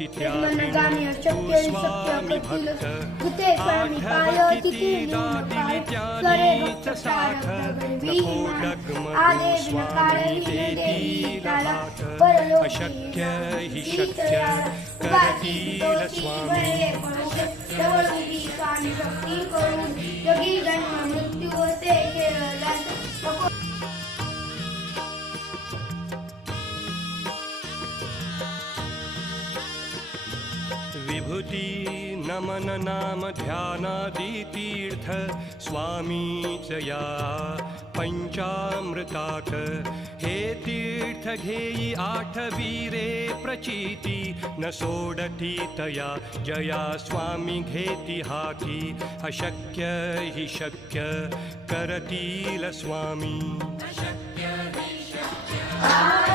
मनगाने शक्य शक्य करतील जिथे स्वामी पाय तिथे अशक्य हि शक्य करतील स्वामी स्वामी भक्ती करून जगी जन्म मृत्यू होते विभूति नमन नाम ध्यानादि तीर्थ स्वामी च या पंचामृताक हे तीर्थ घेई आठवीरे प्रचिती न सोडती तया जया स्वामी घेती हाती अशक्य हि शक्य करतील स्वामी अशक्य हि शक्य